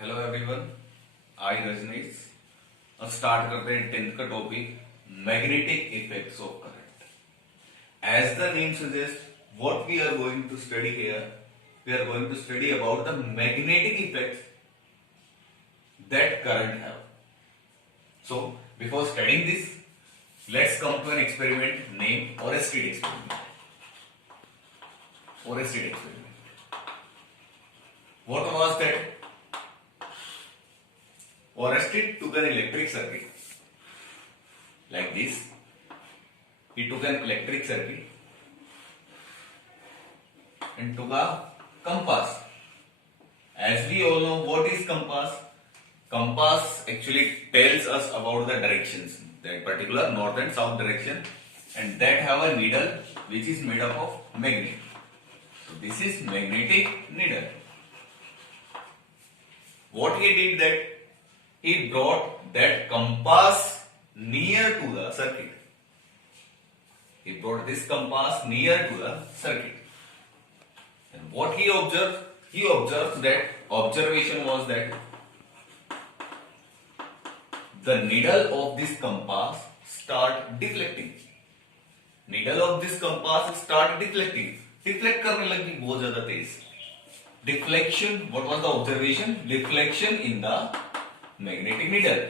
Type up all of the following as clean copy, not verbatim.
Hello everyone, आई रजनीश। अब start करते हैं 10th का topic magnetic effects of current. As the name suggest what we are going to study here, we are going to study about the magnetic effects that current have. So before studying this, let's come to an experiment name Oersted experiment. Oersted experiment, what was that? Orested took an electric circuit like this. He took an electric circuit and took a compass. As we all know, what is compass? Compass actually tells us about the directions, that particular north and south direction, and that have a needle which is made up of magnet. So this is magnetic needle. What he did that he brought that compass near to the circuit. He brought this compass near to the circuit. And what he observed? He observed that observation was that the needle of this compass start deflecting. Needle of this compass start deflecting. Deflect करने लगी बहुत ज्यादा तेज. Deflection. What was the observation? Deflection in the magnetic needle.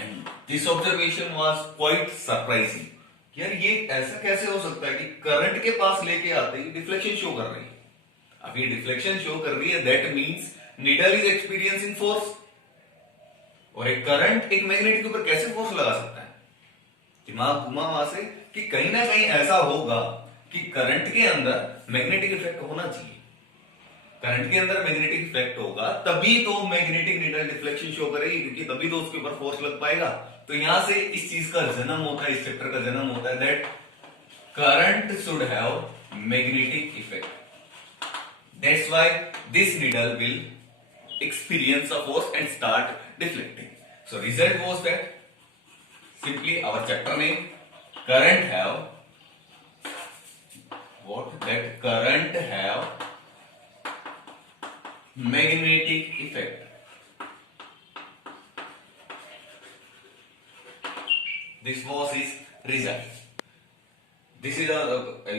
And this observation was quite surprising. यार ये ऐसा कैसे हो सकता है कि करंट के पास लेके आते ही डिफ्लेक्शन शो कर रही है। अब ये डिफ्लेक्शन शो कर रही है, that means needle is experiencing force. और एक करंट एक मैग्नेट के ऊपर कैसे फोर्स लगा सकता है? दिमाग घुमा वहां से कि कहीं ना कहीं ऐसा होगा कि करंट के अंदर मैग्नेटिक इफेक्ट होना चाहिए। करंट के अंदर मैग्नेटिक इफेक्ट होगा तभी तो मैग्नेटिक नीडल डिफ्लेक्शन शो करेगी, क्योंकि तभी तो उसके ऊपर फोर्स लग पाएगा। तो यहां से इस चीज का जन्म होता है, इस चैप्टर का जन्म होता है, that current should have magnetic effect. That's why this needle will experience a force and start deflecting. So result was that simply our chapter name current have what? That current have magnetic effect. This was his result. This is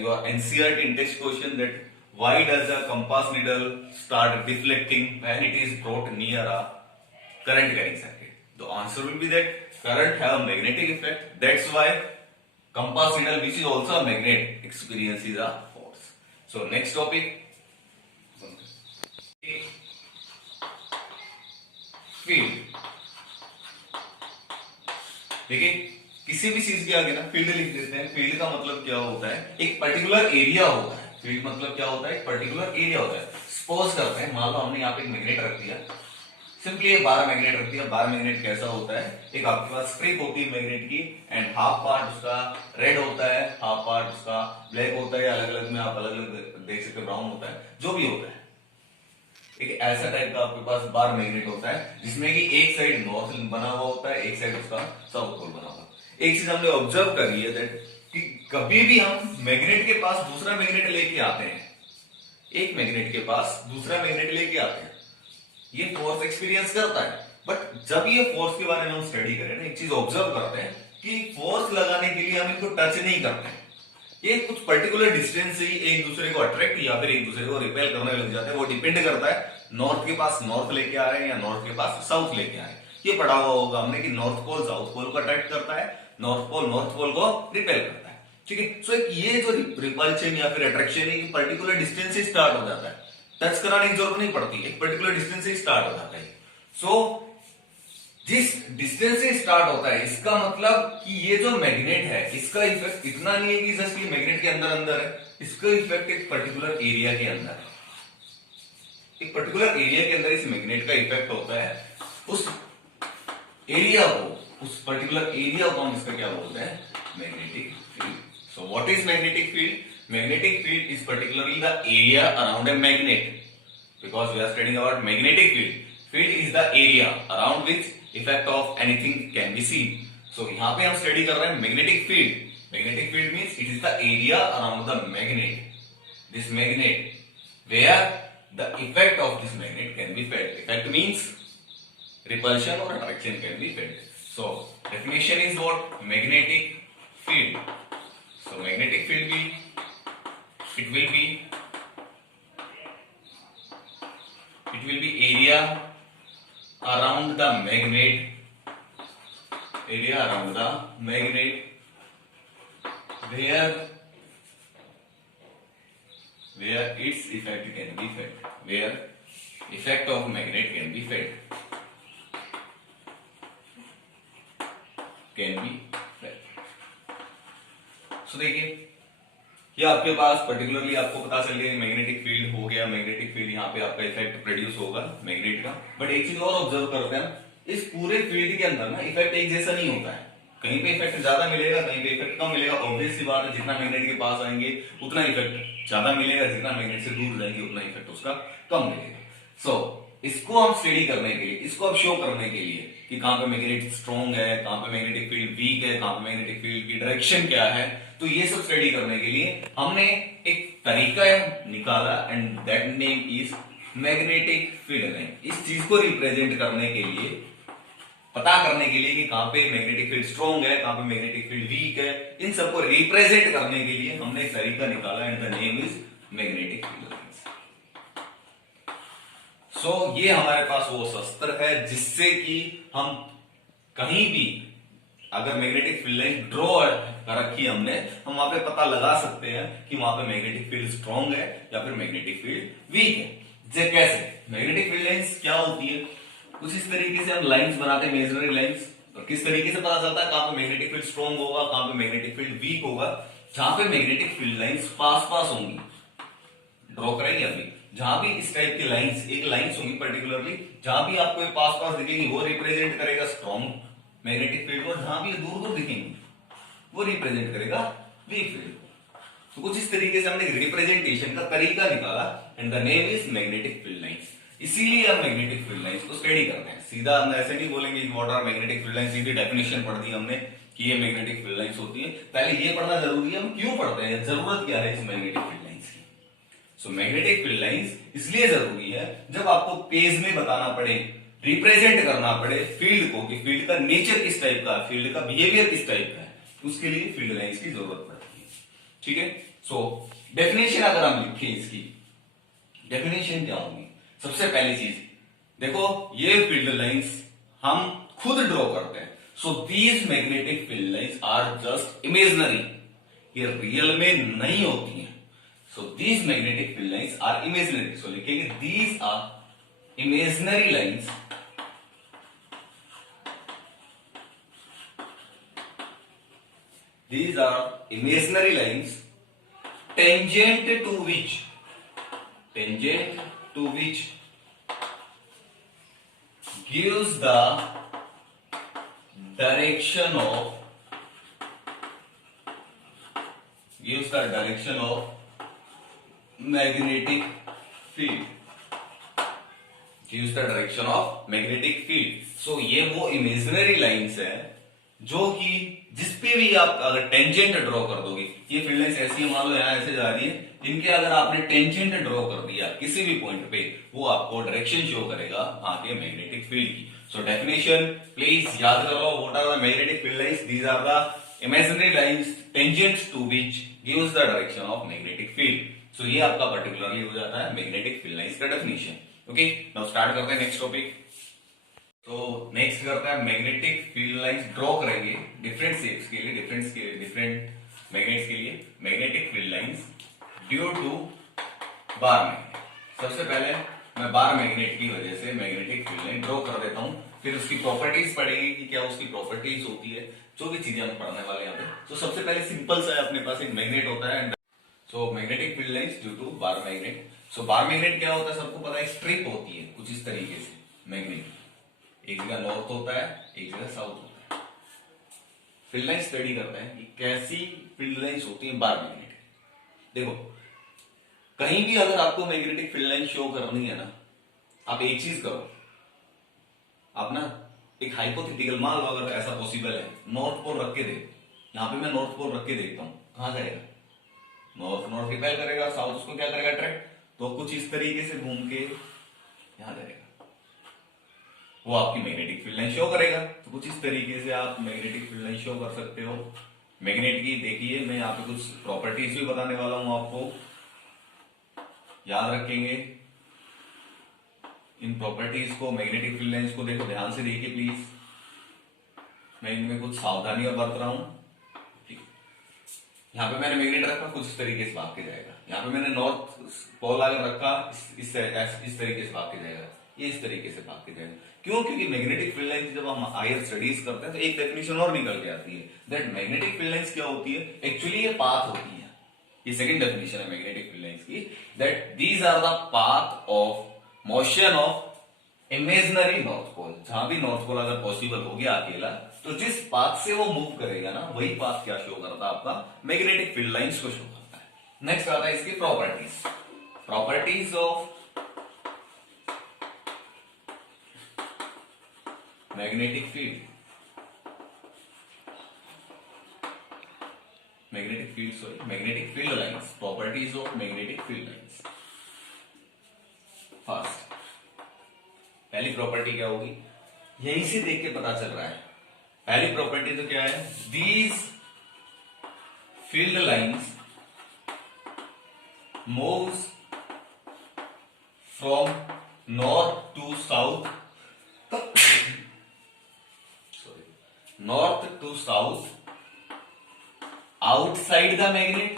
your NCERT in-text question, that why does a compass needle start deflecting when it is brought near a current carrying circuit? The answer will be that current have magnetic effect. That's why compass needle, which is also a magnet, experiences a force. So next topic, field. देखिए किसी भी चीज के आगे ना field लिख देते हैं। फील्ड का मतलब क्या होता है? एक पर्टिकुलर एरिया होता है। फील्ड मतलब क्या होता है? एक पर्टिकुलर एरिया होता है। सपोज करते हैं, मान लो हमने यहाँ पे एक मैग्नेट रख दिया, सिंपली ये 12 मैग्नेट रख दिया। 12 मैग्नेट कैसा होता है? एक आपके पास स्ट्रिप होती है मैग्नेट की, एंड हाफ पार्ट उसका रेड होता है, हाफ पार्ट उसका ब्लैक होता है, अलग अलग में आप अलग अलग देख सकते, ब्राउन होता है, जो भी होता है। एक ऐसा टाइप का आपके पास बार मैग्नेट होता है जिसमें कि एक साइड नॉर्थ बना हुआ होता है, एक साइड उसका साउथ पोल बना हुआ। एक चीज हमने ऑब्जर्व करी है दैट कि कभी भी हम मैग्नेट के पास दूसरा मैग्नेट लेके आते हैं, एक मैग्नेट के पास दूसरा मैग्नेट लेके आते हैं, ये फोर्स एक्सपीरियंस करता है। बट जब ये फोर्स के बारे में हम स्टडी करें ना, एक चीज ऑब्जर्व करते हैं कि फोर्स लगाने के लिए हम इनको टच नहीं करते हैं। ये कुछ पर्टिकुलर डिस्टेंस से ही एक दूसरे को अट्रैक्ट या फिर एक दूसरे को रिपेल करने लग जाते हैं। वो डिपेंड करता है नॉर्थ के पास नॉर्थ लेके आ रहे हैं या नॉर्थ के पास साउथ लेके आ रहे हैं। ये पढ़ा हुआ होगा हमने कि नॉर्थ पोल साउथ पोल को अट्रैक्ट करता है, नॉर्थ पोल को रिपेल करता है। ठीक है, सो ये जो रिपल्शन या फिर अट्रैक्शन है, पर्टिकुलर डिस्टेंस से स्टार्ट हो जाता है। टच कराने की जरूरत नहीं पड़ती, एक पर्टिकुलर डिस्टेंस से स्टार्ट हो जाता है। सो जिस डिस्टेंस से स्टार्ट होता है, इसका मतलब कि ये जो मैग्नेट है इसका इफेक्ट इतना नहीं है कि जस्ट ये मैग्नेट के अंदर अंदर है, इसका इफेक्ट एक पर्टिकुलर एरिया के अंदर है। एक पर्टिकुलर एरिया के अंदर इस मैग्नेट का इफेक्ट होता है। उस एरिया को, उस पर्टिकुलर एरिया को हम इसका क्या बोलते हैं? Magnetic field. So what is magnetic field? Magnetic field is particularly the area around a magnet, because we are studying about magnetic field. Field is the area around which effect of anything can be seen. So यहाँ पे हम study कर रहे हैं magnetic field. Magnetic field means it is the area around the magnet. This magnet where the effect of this magnet can be felt. Effect means repulsion or attraction can be felt. So definition is what? Magnetic field. So magnetic field will be area around the magnet, where its effect can be felt, where effect of magnet can be felt. So देखिए, ये आपके पास particularly आपको पता चल गया कि magnetic field हो गया, मैग्नेटिक फील्ड यहाँ पे आपका इफेक्ट प्रोड्यूस होगा मैग्नेट का। बट एक चीज और ऑब्जर्व करते हैं, इस पूरे फील्ड के अंदर ना इफेक्ट एक जैसा नहीं होता है। कहीं पे इफेक्ट ज्यादा मिलेगा, कहीं पे इफेक्ट कम मिलेगा। ऑब्वियस सी बात है, जितना मैग्नेट के पास आएंगे उतना इफेक्ट ज्यादा मिलेगा, जितना मैग्नेट से दूर जाएंगे उतना इफेक्ट उसका कम मिलेगा। सो इसको हम स्टडी करने के लिए, इसको अब शो करने के लिए कि कहां पे मैग्नेटिक स्ट्रॉन्ग है, कहां पे मैग्नेटिक फील्ड वीक है, कहां पे मैग्नेटिक फील्ड की डायरेक्शन क्या है, तो ये सब स्टडी करने के लिए हमने एक तरीका निकाला and that name is magnetic field line. इस चीज को रिप्रेजेंट करने के लिए, पता करने के लिए कि कहां पे मैग्नेटिक फील्ड स्ट्रॉन्ग है, कहां पे मैग्नेटिक फील्ड वीक है, इन सबको रिप्रेजेंट करने के लिए हमने एक तरीका निकाला and the name is magnetic field lines. So ये हमारे पास वो शस्त्र है जिससे कि हम कहीं भी अगर मैग्नेटिक फील्ड लाइन ड्रॉ कर रखी हमने, हम वहां पे पता लगा सकते हैं कि वहां पे मैग्नेटिक फील्ड स्ट्रॉन्ग है या फिर मैग्नेटिक फील्ड वीक है। जैसे कैसे मैग्नेटिक फील्ड लाइंस क्या होती है, कुछ इस तरीके से हम लाइंस बनाते हैं, इमेजिनरी लाइंस। और किस तरीके से पता चलता है कहां पे मैग्नेटिक फील्ड स्ट्रॉन्ग होगा, कहां पे मैग्नेटिक फील्ड वीक होगा? जहां पे मैग्नेटिक फील्ड लाइंस पास पास होंगी, ड्रॉ करेंगे अभी, जहां भी इस टाइप की लाइंस, एक लाइंस होंगी पर्टिकुलरली, जहां भी आपको ये पास पास दिखेंगी वो रिप्रेजेंट करेगा स्ट्रॉन्ग मैग्नेटिक फील्ड को, जहां भी दूर दूर दिखेंगी वो रिप्रेजेंट करेगा वीक फील्ड को। तो कुछ इस तरीके से हमने रिप्रेजेंटेशन का तरीका निकाला and the name is magnetic field lines. इसीलिए हम मैग्नेटिक फील्ड लाइंस को स्टडी करते हैं। सीधा हम ऐसे नहीं बोलेंगे कि what are magnetic field lines, सीधी डेफिनेशन पढ़ दी हमने कि ये मैग्नेटिक फील्ड लाइंस होती है। पहले ये पढ़ना जरूरी है, हम क्यों पढ़ते हैं, जरूरत क्या है इस मैग्नेटिक फील्ड लाइंस की। सो मैग्नेटिक फील्ड लाइंस इसलिए जरूरी है जब आपको पेज में बताना पड़े, रिप्रेजेंट करना पड़े फील्ड को, कि फील्ड का नेचर किस टाइप का, फील्ड का बिहेवियर किस टाइप का है, उसके लिए फील्ड लाइंस की जरूरत पड़ती है। ठीक है। सो डेफिनेशन अगर हम लिखें, इसकी डेफिनेशन क्या होगी? सबसे पहली चीज देखो, ये फील्ड लाइंस हम खुद ड्रॉ करते हैं। So these magnetic field lines are just imaginary, ये रियल में नहीं होती हैं। So these magnetic field lines are imaginary. So लिखेंगे these are imaginary lines These are imaginary lines tangent to which gives the direction of magnetic field. So ये वो imaginary lines है जो कि जिसपे भी आप अगर टेंजेंट ड्रॉ कर दोगे, ये फील्ड लाइंस ऐसी है, मान लो यहां ऐसे जा रही है, इनके अगर आपने टेंजेंट ड्रॉ कर दिया किसी भी पॉइंट पे, वो आपको डायरेक्शन शो करेगा आगे मैग्नेटिक फील्ड की। सो डेफिनेशन प्लीज याद कर लो, what are the magnetic field lines? These are the imaginary lines tangents to which gives the direction of magnetic field. So ये आपका पर्टिकुलरली हो जाता है मैग्नेटिक फील्ड लाइंस का डेफिनेशन। ओके, नाउ स्टार्ट करते हैं नेक्स्ट टॉपिक। तो next करते हैं मैग्नेटिक फील्ड लाइंस ड्रॉ करेंगे डिफरेंट शेप्स के लिए, डिफरेंट मैग्नेट्स के लिए magnetic field lines due to bar magnet. सबसे पहले मैं बार मैग्नेट की वजह से मैग्नेटिक फील्ड लाइन ड्रॉ कर देता हूं, फिर उसकी प्रॉपर्टीज पढ़ेंगे कि क्या उसकी प्रॉपर्टीज होती है, जो भी चीजें हम पढ़ने वाले यहाँ पे। तो सबसे पहले सिंपल सा अपने पास एक मैग्नेट होता है, so magnetic field lines due to bar magnet. So bar magnet क्या होता है, सबको पता है, स्ट्रिप होती है कुछ इस तरीके से मैग्नेट, एक जगह नॉर्थ होता है, एक जगह साउथ होता है। फील्ड लाइन स्टडी करते हैं कि कैसी फील्ड लाइंस होती है बार मैग्नेट। देखो, कहीं भी अगर आपको मैग्नेटिक फील्ड लाइन शो करनी है ना, आप एक चीज करो, आप ना एक हाइपोथेटिकल, मान लो अगर ऐसा पॉसिबल है, नॉर्थ पोल रख के देख, यहां पे मैं नॉर्थ पोल रख के देखता हूं, कहां जाएगा? नॉर्थ रिपेल करेगा, साउथ उसको क्या करेगा? अट्रैक्ट। तो कुछ इस तरीके से घूम के यहां जाएगा, वो आपकी मैग्नेटिक फील्ड लाइन शो करेगा। तो कुछ इस तरीके से आप मैग्नेटिक फील्ड लाइन शो कर सकते हो मैग्नेट की। देखिए मैं यहाँ पे कुछ प्रॉपर्टीज भी बताने वाला हूं आपको, याद रखेंगे इन प्रॉपर्टीज को, मैग्नेटिक फील्ड लाइंस को। देखो ध्यान से देखिए प्लीज, मैं इनमें कुछ सावधानियां बरत रहा हूं। यहाँ पे मैंने मैग्नेट रखा, कुछ इस तरीके से भाग के जाएगा। यहाँ पे मैंने नॉर्थ पोल अगर रखा, इस तरीके से भाग के जाएगा, ये इस तरीके से भाग के जाएगा। क्यों? क्योंकि मैग्नेटिक फील्ड लाइंस जब हम हायर स्टडीज करते हैं तो एक डेफिनेशन और निकल के आती है, दैट मैग्नेटिक फील्ड लाइंस क्या होती है, एक्चुअली ये पाथ होती है। ये सेकंड डेफिनेशन है मैग्नेटिक फील्ड लाइंस की, that these are the path of motion of imaginary north pole. जहां भी नॉर्थ पोल अगर पॉसिबल हो गया अकेला, तो जिस पाथ से वो मूव करेगा ना, वही पाथ क्या शो करता है, आपका मैग्नेटिक फील्ड लाइंस को शो करता है। नेक्स्ट आता है इसकी properties. Properties of magnetic field, magnetic field lines. Properties of magnetic field lines. First, पहली प्रॉपर्टी क्या होगी, यहीं से देख के पता चल रहा है। पहली प्रॉपर्टी तो क्या है, these field lines moves from north to south, north to south outside the magnet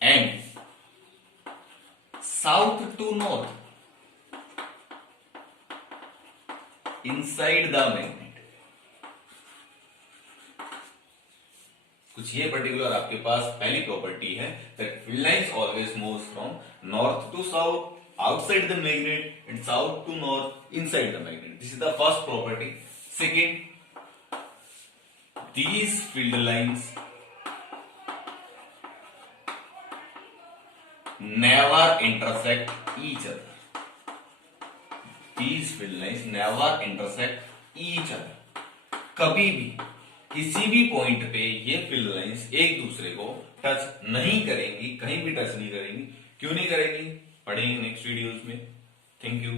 and south to north inside the magnet। कुछ ये पर्टिकुलर आपके पास पहली प्रॉपर्टी है, that field lines always moves from north to south outside the magnet and south to north inside the magnet। This is the first property। Second, these field lines never intersect each other। These field lines never intersect each other। कभी भी किसी भी point पे ये field lines एक दूसरे को touch नहीं करेंगी, कहीं भी टच नहीं करेंगी। क्यों नहीं करेंगी, पढ़ेंगे नेक्स्ट वीडियोस में। Thank you.